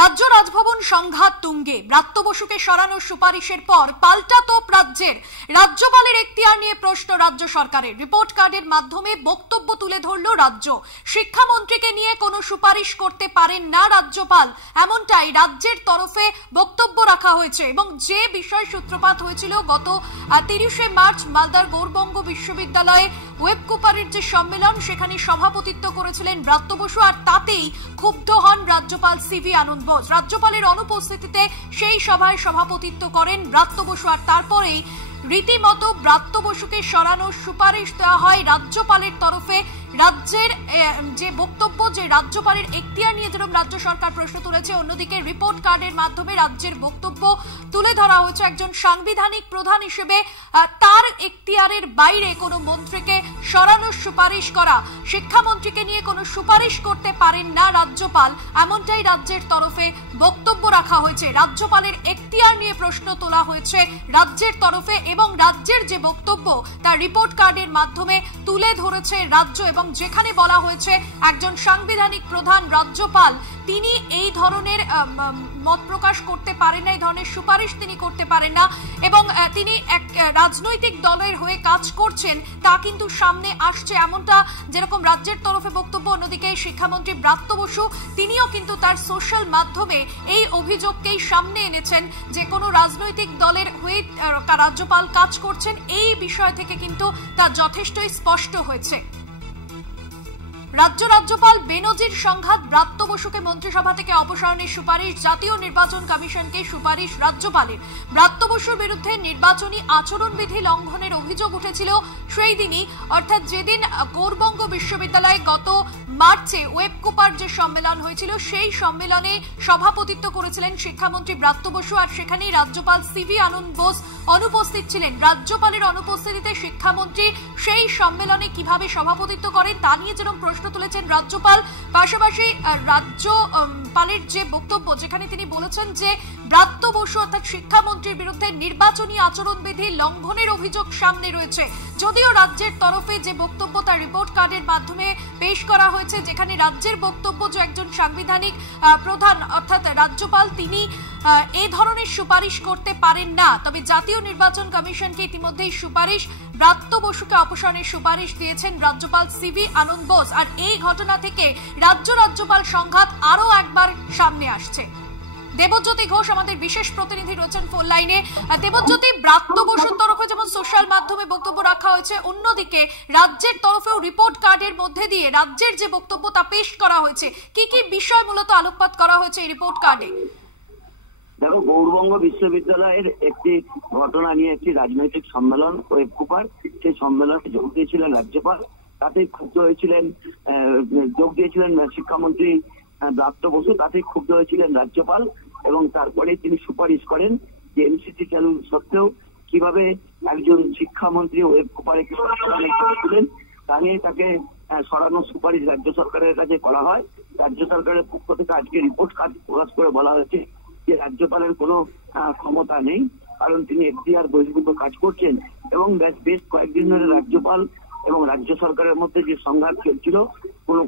রাজ্য রাজভবন সংঘাত তুঙ্গে। ব্রাত্য বসুকে সরানোর সুপারিশের পর পাল্টা তোপ রাজ্যের। রাজ্যপালের এখতিয়ার নিয়ে প্রশ্ন রাজ্য সরকারের। রিপোর্ট কার্ডের মাধ্যমে বক্তব্য তুলে ধরল রাজ্য। শিক্ষামন্ত্রীকে নিয়ে কোনো সুপারিশ করতে পারেন না রাজ্যপাল, এমনটাই রাজ্যের তরফে বক্তব্য রাখা হয়েছে। এবং যে বিষয় সূত্রপাত হয়েছিল গত 30শে মার্চ মালদার গৌরবঙ্গ বিশ্ববিদ্যালয়ে ওয়েবকুপারের যে সম্মেলন, সেখানে সভাপতিত্ব করেছিলেন ব্রাত্য বসু, আর তাতেই ক্ষুব্ধ হন রাজ্যপাল সিভি আনন্দ বোস। রাজ্যপালের অনুপস্থিতিতে সেই সভায় সভাপতিত্ব করেন ব্রাত্য বসু, আর তারপরেই রীতিমতো ব্রাত্য বসুকে সরানোর সুপারিশ দেওয়া হয় রাজ্যপালের তরফে। রাজ্যের যে বক্তব্য, যে রাজ্যপালের এখতিয়ার নিয়ে যেরকম রাজ্য সরকার প্রশ্ন তুলেছে, অন্যদিকে রিপোর্ট কার্ডের মাধ্যমে রাজ্যের বক্তব্য তুলে ধরা হয়েছে। একজন সাংবিধানিক প্রধান হিসেবে তার এখতিয়ারের বাইরে কোনো মন্ত্রীকে সরানোর সুপারিশ করা, শিক্ষামন্ত্রীকে নিয়ে কোনো সুপারিশ করতে পারেন না রাজ্যপাল, এমনটাই রাজ্যের তরফে বক্তব্য রাখা হয়েছে। রাজ্যপালের এখতিয়ার নিয়ে প্রশ্ন তোলা হয়েছে রাজ্যের তরফে, এবং রাজ্যের যে বক্তব্য তা রিপোর্ট কার্ডের মাধ্যমে তুলে ধরেছে রাজ্য। এবং যেখানে বলা হয়েছে একজন সাংবিধানিক প্রধান রাজ্যপাল, তিনি এই ধরনের মত প্রকাশ করতে পারেন না, এই ধরনের সুপারিশ তিনি করতে পারেন না, এবং তিনি এক রাজনৈতিক দলের হয়ে কাজ করছেন তা কিন্তু সামনে আসছে, এমনটা যেরকম রাজ্যের তরফে বক্তব্য। অন্যদিকে শিক্ষামন্ত্রী ব্রাত্য বসু তিনিও কিন্তু তার সোশ্যাল মাধ্যমে এই অভিযোগকেই সামনে এনেছেন যে কোনো রাজনৈতিক দলের হয়ে রাজ্যপাল কাজ করছেন। এই বিষয় থেকে কিন্তু তা যথেষ্টই স্পষ্ট হয়েছে। রাজ্যপাল বেনজির সংঘাত। ব্রাত্য বসুকে মন্ত্রিসভা থেকে অপসারণের সুপারিশ। জাতীয় নির্বাচন কমিশনকে সুপারিশ রাজ্যপালের। ব্রাত্য বসুর বিরুদ্ধে নির্বাচনী আচরণবিধি লঙ্ঘনের অভিযোগ উঠেছিল সেই দিনই, অর্থাৎ যেদিন গৌরবঙ্গ বিশ্ববিদ্যালয়ে গত মার্চে ওয়েবকুপার যে সম্মেলন হয়েছিল, সেই সম্মেলনে সভাপতিত্ব করেছিলেন শিক্ষামন্ত্রী ব্রাত্য বসু, আর সেখানেই রাজ্যপাল সিভি আনন্দ বোস অনুপস্থিত ছিলেন। রাজ্যপালের অনুপস্থিতিতে শিক্ষামন্ত্রী সেই সম্মেলনে কিভাবে সভাপতিত্ব করেন তা নিয়ে যেরকম প্রশ্ন তুলেছেন রাজ্যপাল। পাশাপাশি রাজ্যপালের যে বক্তব্য, যেখানে তিনি বলেছেন যে ব্রাত্য বসু অর্থাৎ শিক্ষামন্ত্রীর বিরুদ্ধে নির্বাচনী আচরণবিধি লঙ্ঘনের অভিযোগ সামনে রয়েছে। যদিও রাজ্যের তরফে যে বক্তব্য তা রিপোর্ট কার্ডের মাধ্যমে পেশ করা হয়েছে, যেখানে রাজ্যের বক্তব্য যে একজন সাংবিধানিক প্রধান অর্থাৎ রাজ্যপাল তিনি এই ধরনের সুপারিশ করতে পারেন না। তবে জাতীয় নির্বাচন কমিশনকে ইতিমধ্যেই সুপারিশ, ব্রাত্য বসুকে অপসারণের সুপারিশ দিয়েছেন রাজ্যপাল সিভি আনন্দ বোস। আর এই ঘটনা থেকে রাজ্যপাল সংঘাত আরো একবার সামনে আসছে। দেবজ্যোতি ঘোষ আমাদের বিশেষ প্রতিনিধি রয়েছেন ফোন লাইনে। দেবজ্যোতি, ব্রাত্য বসুর তরফে যেমন সোশ্যাল মাধ্যমে বক্তব্য রাখা হয়েছে, অন্যদিকে রাজ্যের তরফেও রিপোর্ট কার্ডের মধ্যে দিয়ে রাজ্যের যে বক্তব্য তা পেশ করা হয়েছে। কি কি বিষয় মূলত আলোকপাত করা হয়েছে এই রিপোর্ট কার্ডে? দেখো, গৌরবঙ্গ বিশ্ববিদ্যালয়ের একটি ঘটনা নিয়ে একটি রাজনৈতিক সম্মেলন ওয়েবকুপার, সেই সম্মেলনে যোগ দিয়েছিলেন রাজ্যপাল। তাতে ক্ষুব্ধ হয়েছিলেন, যোগ দিয়েছিলেন শিক্ষামন্ত্রী ব্রাত্য বসু, তাতে ক্ষুব্ধ হয়েছিলেন রাজ্যপাল। এবং তারপরে তিনি সুপারিশ করেন যে এমসিসি চালু সত্ত্বেও কিভাবে একজন শিক্ষামন্ত্রী ওয়েবকুপারে ছিলেন তা নিয়ে তাকে সরানোর সুপারিশ রাজ্য সরকারের কাছে করা হয়। রাজ্য সরকারের পক্ষ থেকে আজকে রিপোর্ট কার্ড প্রকাশ করে বলা হয়েছে যে রাজ্যপালের কোনো ক্ষমতা নেই, কারণ তিনি এখতিয়ার বহির্ভূত কাজ করছেন। এবং বেশ কয়েকদিন ধরে রাজ্যপাল এবং রাজ্য সরকারের মধ্যে যে সংঘাত চলছিল,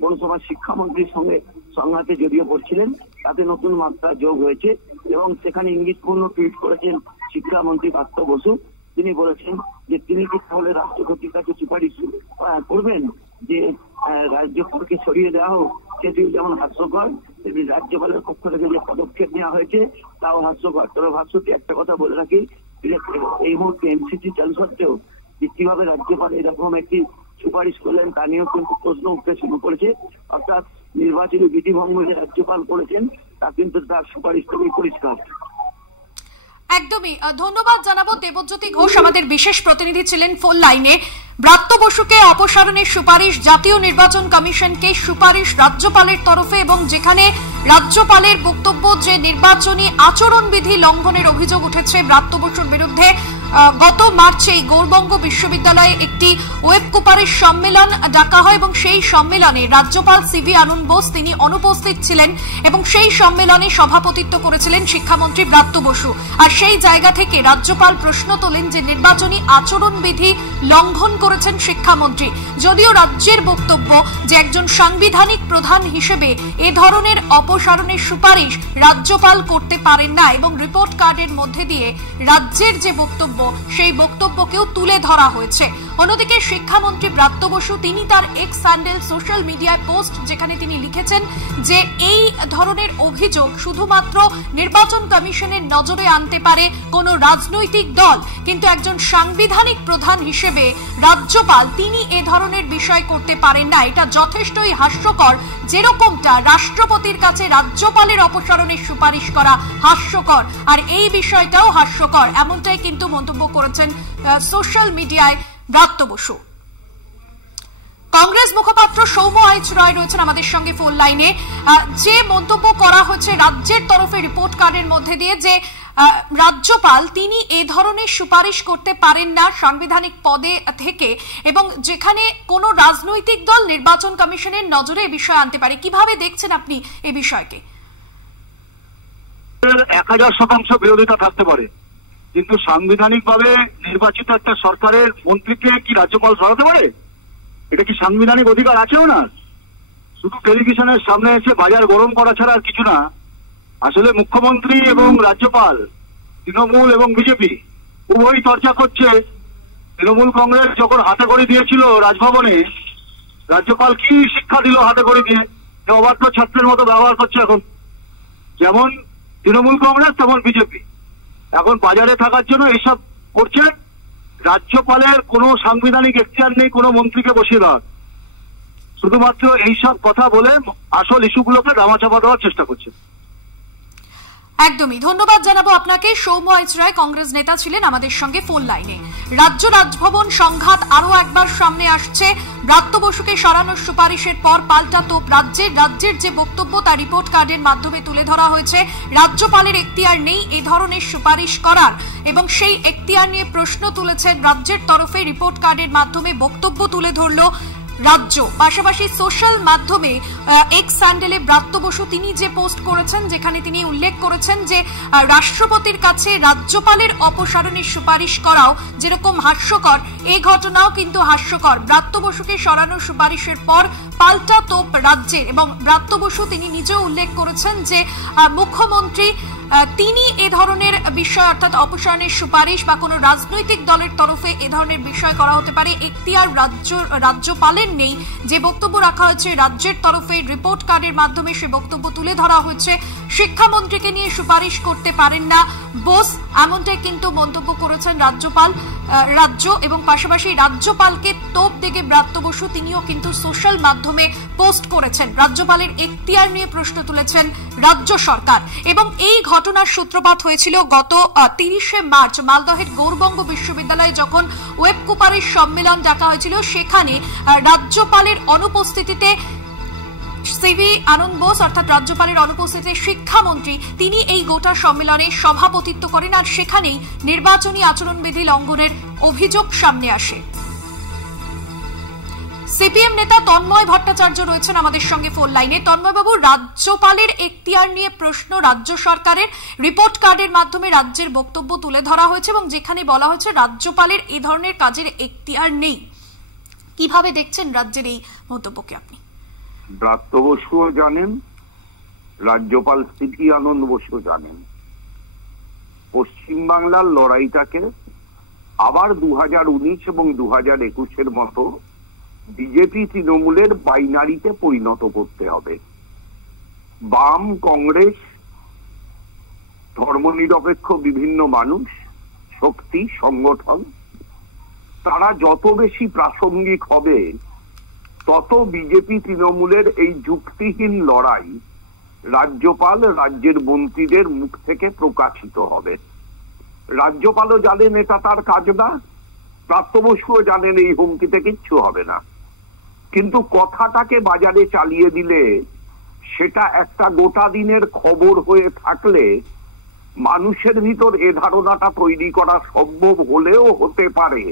কোনো সময় শিক্ষামন্ত্রীর সঙ্গে সংঘাতে জড়িয়ে পড়ছিলেন, তাতে নতুন মাত্রা যোগ হয়েছে। এবং সেখানে ইঙ্গিতপূর্ণ টুইট করেছেন শিক্ষামন্ত্রী ব্রাত্য বসু। তিনি বলেছেন যে তিনি কি তাহলে রাষ্ট্রপতির কাছে সুপারিশ করবেন যে রাজ্যপালকে সরিয়ে দেওয়া হোক। সেটি যেমন হাস্যকর, রাজ্যপালের পক্ষ থেকে যে পদক্ষেপ নেওয়া হয়েছে তাও হাস্যকর। তবে ভাষ্যটি একটা কথা বলে রাখি, এই মুহূর্তে এমসিসি চালু সত্ত্বেও যে কিভাবে রাজ্যপাল এরকম একটি সুপারিশ করলেন তা নিয়েও কিন্তু প্রশ্ন উঠতে শুরু করেছে। অর্থাৎ নির্বাচনী বিধিভঙ্গ যে রাজ্যপাল করেছেন তা কিন্তু তার সুপারিশ খুবই পরিষ্কার। একদমই ধন্যবাদ জানাবো। দেবজ্যোতি ঘোষ আমাদের বিশেষ প্রতিনিধি ছিলেন ফোন লাইনে। ব্রাত্য বসুকে অপসারণের সুপারিশ, জাতীয় নির্বাচন কমিশনকে সুপারিশ রাজ্যপালের তরফে, এবং যেখানে রাজ্যপালের বক্তব্য যে নির্বাচনী আচরণবিধি লঙ্ঘনের অভিযোগ উঠেছে ব্রাত্য বসুর বিরুদ্ধে। গত মার্চে গৌড়বঙ্গ বিশ্ববিদ্যালয়ে একটি ওয়েব কুপারের সম্মেলন ডাকা হয় এবং সেই সম্মেলনে রাজ্যপাল সিভি আনন্দ বোস তিনি অনুপস্থিত ছিলেন এবং সেই সম্মেলনে সভাপতিত্ব করেছিলেন শিক্ষামন্ত্রী ব্রাত্য বসু। আর সেই জায়গা থেকে রাজ্যপাল প্রশ্ন তোলেন যে নির্বাচনী আচরণবিধি লঙ্ঘন করেছেন শিক্ষামন্ত্রী। যদিও রাজ্যের বক্তব্য যে একজন সাংবিধানিক প্রধান হিসেবে এ ধরনের অপসারণের সুপারিশ রাজ্যপাল করতে পারেন না এবং রিপোর্ট কার্ডের মধ্যে দিয়ে রাজ্যের যে বক্তব্য সেই বক্তব্যকেও তুলে ধরা হয়েছে। অন্যদিকে শিক্ষামন্ত্রী ব্রাত্য বসু তিনি তার এক্স হ্যান্ডেল সোশ্যাল মিডিয়ায় পোস্ট যেখানে তিনি লিখেছেন যে এই ধরনের অভিযোগ শুধুমাত্র নির্বাচন কমিশনের নজরে আনতে পারে কোনো রাজনৈতিক দল, কিন্তু একজন সাংবিধানিক প্রধান হিসেবে রাজ্যপাল তিনি এ ধরনের বিষয় করতে পারেন না। এটা যথেষ্টই হাস্যকর, যেরকমটা রাষ্ট্রপতির কাছে রাজ্যপালের অপসারণের সুপারিশ করা হাস্যকর, আর এই বিষয়টাও হাস্যকর, এমনটাই কিন্তু মন্তব্য করেছেন সোশ্যাল মিডিয়ায় ব্রাত্য বসু। কংগ্রেস মুখপাত্র সৌম্য আইচ রয় রয়েছেন আমাদের সঙ্গে ফোন লাইনে। যে মন্তব্য করা হচ্ছে রাজ্যের তরফে রিপোর্ট কার্ডের মধ্যে দিয়ে যে রাজ্যপাল তিনি এ ধরনের সুপারিশ করতে পারেন না সাংবিধানিক পদে থেকে, এবং যেখানে কোনো রাজনৈতিক দল নির্বাচন কমিশনের নজরে এ বিষয় আনতে পারে, কিভাবে দেখছেন আপনি এই বিষয়কে? 1000% বিরোধিতা থাকতে পারে, কিন্তু সাংবিধানিকভাবে নির্বাচিত একটা সরকারের মন্ত্রীকে কি রাজ্যপাল সরাতে পারে? এটা কি সাংবিধানিক অধিকার আছে ওনার? শুধু টেলিভিশনের সামনে এসে বাজার গরম করা ছাড়া আর কিছু না। আসলে মুখ্যমন্ত্রী এবং রাজ্যপাল, তৃণমূল এবং বিজেপি উভয়ই চর্চা করছে। তৃণমূল কংগ্রেস যখন হাতে করে দিয়েছিল রাজভবনে, রাজ্যপাল কি শিক্ষা দিল হাতে করে দিয়ে? অবাধ্য ছাত্রের মতো ব্যবহার করছে এখন। যেমন তৃণমূল কংগ্রেস তেমন বিজেপি এখন বাজারে থাকার জন্য এইসব করছে। রাজ্যপালের কোনো সাংবিধানিক এখতিয়ার নেই কোনো মন্ত্রীকে বসিয়ে দেওয়ার, শুধুমাত্র এইসব কথা বলে আসল ইস্যুগুলোকে ধামাচাপা দেওয়ার চেষ্টা করছে। একদমই ধন্যবাদ জানাবো আপনাকে। সৌম্য আইচ রায় কংগ্রেস নেতা ছিলেন আমাদের সঙ্গে ফোন লাইনে। রাজ্য রাজভবন সংঘাত আরো একবার সামনে আসছে। ব্রাত্য বসুকে সরানোর সুপারিশের পর পাল্টা তোপ রাজ্যের যে বক্তব্য তা রিপোর্ট কার্ডের মাধ্যমে তুলে ধরা হয়েছে। রাজ্যপালের এখতিয়ার নেই এ ধরনের সুপারিশ করার, এবং সেই এখতিয়ার নিয়ে প্রশ্ন তুলেছেন রাজ্যের তরফে রিপোর্ট কার্ডের মাধ্যমে বক্তব্য তুলে ধরল রাজ্য। পাশাপাশি সোশ্যাল মাধ্যমে এক্স হ্যান্ডেলে ব্রাত্য বসু তিনি যে পোস্ট করেছেন যেখানে তিনি উল্লেখ করেছেন যে রাষ্ট্রপতির কাছে রাজ্যপালের অপসারণের সুপারিশ করাও যেরকম হাস্যকর, এই ঘটনাও কিন্তু হাস্যকর। ব্রাত্য বসুকে সরানোর সুপারিশের পর পাল্টা তোপ রাজ্যের, এবং ব্রাত্য বসু তিনি নিজেও উল্লেখ করেছেন যে মুখ্যমন্ত্রী তিনি এ ধরনের বিষয় অর্থাৎ অপসারণের সুপারিশ বা কোনো রাজনৈতিক দলের তরফে এ ধরনের বিষয় করা হতে পারে এখতিয়ার রাজ্যপালের নেই। যে বক্তব্য রাখা হয়েছে রাজ্যের তরফে রিপোর্ট কার্ডের মাধ্যমে সে বক্তব্য তুলে ধরা হয়েছে। শিক্ষামন্ত্রীকে নিয়ে সুপারিশ করতে পারেন না বোস, এমনটাই কিন্তু মন্তব্য করেছেন রাজ্য, এবং পাশাপাশি রাজ্যপালকে তোপ দেগে ব্রাত্য বসু তিনিও কিন্তু সোশ্যাল মাধ্যমে পোস্ট করেছেন। রাজ্যপালের এখতিয়ার নিয়ে প্রশ্ন তুলেছেন রাজ্য সরকার, এবং এই ঘটনার সূত্রপাত হয়েছিল গত 30শে মার্চ মালদহের গৌড়বঙ্গ বিশ্ববিদ্যালয়ে যখন ওয়েব কুপারের সম্মেলন ডাকা হয়েছিল। সেখানে রাজ্যপালের অনুপস্থিতিতে সিভি আনন্দ বোস অর্থাৎ রাজ্যপালের অনুপস্থিতিতে শিক্ষামন্ত্রী তিনি এই গোটা সম্মেলনে সভাপতিত্ব করেন, আর সেখানেই নির্বাচনী আচরণবিধি লঙ্ঘনের অভিযোগ সামনে আসে। সিপিএম নেতা তন্ময় ভট্টাচার্য রয়েছেন আমাদের সঙ্গে ফোন লাইনে। তন্ময়বাবু, রাজ্যপালের এখতিয়ার নিয়ে প্রশ্ন রাজ্য সরকারের, রিপোর্ট কার্ডের মাধ্যমে রাজ্যের বক্তব্য তুলে ধরা হয়েছে এবং যেখানে বলা হয়েছে রাজ্যপালের এই ধরনের কাজের এখতিয়ার নেই, কিভাবে দেখছেন রাজ্যের এই মন্তব্যকে আপনি? ব্রাত্য বসুও জানেন, রাজ্যপাল সিভি আনন্দ বসু জানেন, পশ্চিমবাংলার লড়াইটাকে আবার 2019 এবং 2021-এর মতো বিজেপি তৃণমূলের বাইনারিতে পরিণত করতে হবে। বাম কংগ্রেস ধর্মনিরপেক্ষ বিভিন্ন মানুষ, শক্তি, সংগঠন, তারা যত বেশি প্রাসঙ্গিক হবে তত বিজেপি তৃণমূলের এই যুক্তিহীন লড়াই রাজ্যপাল রাজ্যের মন্ত্রীদের মুখ থেকে প্রকাশিত হবে। রাজ্যপালও জানেন এটা তার কাজ না, ব্রাত্য বসুও জানেন এই হুমকিতে কিচ্ছু হবে না, কিন্তু কথাটাকে বাজারে চালিয়ে দিলে সেটা একটা গোটা দিনের খবর হয়ে থাকলে মানুষের ভিতর এ ধারণাটা তৈরি করা সম্ভব হলেও হতে পারে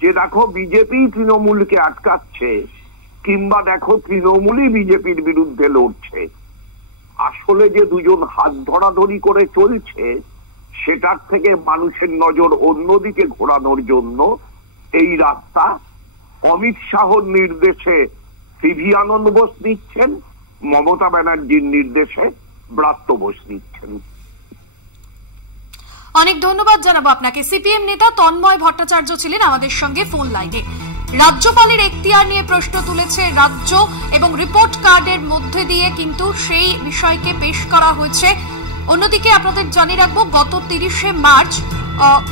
যে দেখো বিজেপি তৃণমূলকে আটকাচ্ছে, কিংবা দেখো তৃণমূলই বিজেপির বিরুদ্ধে লড়ছে। আসলে যে দুজন হাত ধরাধরি করে চলছে সেটার থেকে মানুষের নজর অন্যদিকে ঘোরানোর জন্য এই রাস্তা অমিত শাহর নির্দেশে সিভি আনন্দ বোস নিচ্ছেন, মমতা ব্যানার্জির নির্দেশে ব্রাত্য বোস নিচ্ছেন। অনেক ধন্যবাদ জানাবো আপনাকে। সিপিএম নেতা তন্ময় ভট্টাচার্য ছিলেন আমাদের সঙ্গে ফোন লাইনে। রাজ্যপালের এখতিয়ার নিয়ে প্রশ্ন তুলেছে রাজ্য এবং রিপোর্ট কার্ডের মধ্যে দিয়ে কিন্তু সেই বিষয়কে পেশ করা হয়েছে। অন্যদিকে আপনাদের জানিয়ে রাখবো, গত 30শে মার্চ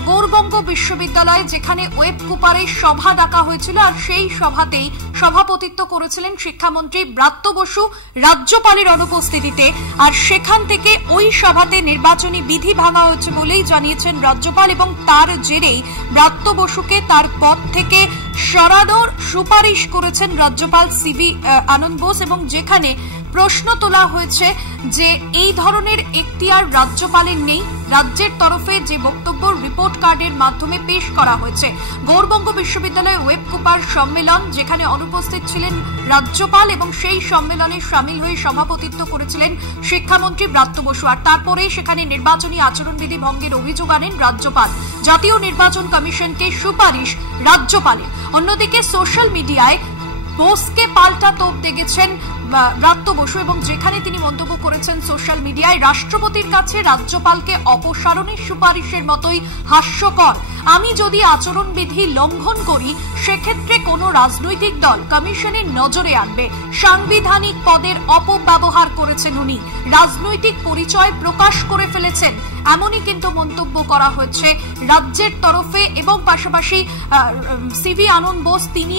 গৌরবঙ্গ বিশ্ববিদ্যালয়ে যেখানে ওয়েব কুপারের সভা ডাকা হয়েছিল, আর সেই সভাতেই সভাপতিত্ব করেছিলেন শিক্ষামন্ত্রী ব্রাত্য বসু রাজ্যপালের অনুপস্থিতিতে। আর সেখান থেকে ওই সভাতে নির্বাচনী বিধি ভাঙা হয়েছে বলেই জানিয়েছেন রাজ্যপাল, এবং তার জেরেই ব্রাত্য বসুকে তার পদ থেকে সরানোর সুপারিশ করেছেন রাজ্যপাল সিভি আনন্দ বোস। এবং যেখানে প্রশ্ন তোলা হয়েছে যে এই ধরনের এখতিয়ার রাজ্যপালের নেই, রাজ্যের তরফে যে বক্তব্য রিপোর্ট কার্ডের মাধ্যমে পেশ করা হয়েছে। গৌরবঙ্গ বিশ্ববিদ্যালয়ে ওয়েব কুপার সম্মেলন, যেখানে অনুপস্থিত ছিলেন রাজ্যপাল, এবং সেই সম্মেলনে সামিল হয়ে সভাপতিত্ব করেছিলেন শিক্ষামন্ত্রী ব্রাত্য বসু। আর তারপরে সেখানে নির্বাচনী আচরণবিধি ভঙ্গের অভিযোগ আনেন রাজ্যপাল। জাতীয় নির্বাচন কমিশনকে সুপারিশ রাজ্যপালের। অন্যদিকে সোশ্যাল মিডিয়ায় বোসকে পাল্টা তোপ দেখেছেন ব্রাত্য বসু, এবং যেখানে তিনি মন্তব্য করেছেন সোশ্যাল মিডিয়ায় রাষ্ট্রপতির কাছে রাজ্যপালকে অপসারণের সুপারিশের মতোই হাস্যকর। আমি যদি আচরণবিধি লঙ্ঘন করি সেক্ষেত্রে কোনো রাজনৈতিক দল কমিশনের নজরে আনবে। সাংবিধানিক পদের অপব্যবহার করেছেন উনি, রাজনৈতিক পরিচয় প্রকাশ করে ফেলেছেন, এমনই কিন্তু মন্তব্য করা হয়েছে রাজ্যের তরফে। এবং পাশাপাশি সিভি আনন্দ বোস তিনি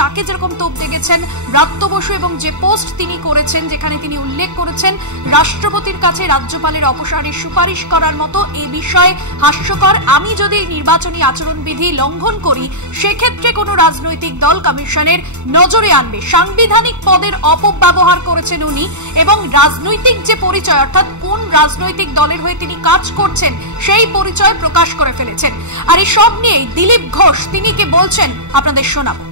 তাকে যেরকম তোপ দেখেছেন ব্রাত্য বসু, এবং যে পোস্ট তিনি করেছেন যেখানে তিনি উল্লেখ করেছেন রাষ্ট্রপতির কাছে রাজ্যপালের অপসারণের সুপারিশ করার মতো, এই বিষয়ে হাস্যকর। আমি যদি নির্বাচনী আচরণবিধি লঙ্ঘন করি সেক্ষেত্রে কোনো রাজনৈতিক দল কমিশনের নজরে আনবে। সাংবিধানিক পদের অপব্যবহার করেছেন উনি, এবং রাজনৈতিক যে পরিচয়, অর্থাৎ কোন রাজনৈতিক দলের হয়ে তিনি কাজ করছেন সেই পরিচয় প্রকাশ করে ফেলেছেন। আর এই সব নিয়েই দিলীপ ঘোষ তিনি কি বলছেন আপনাদের শোনাবো।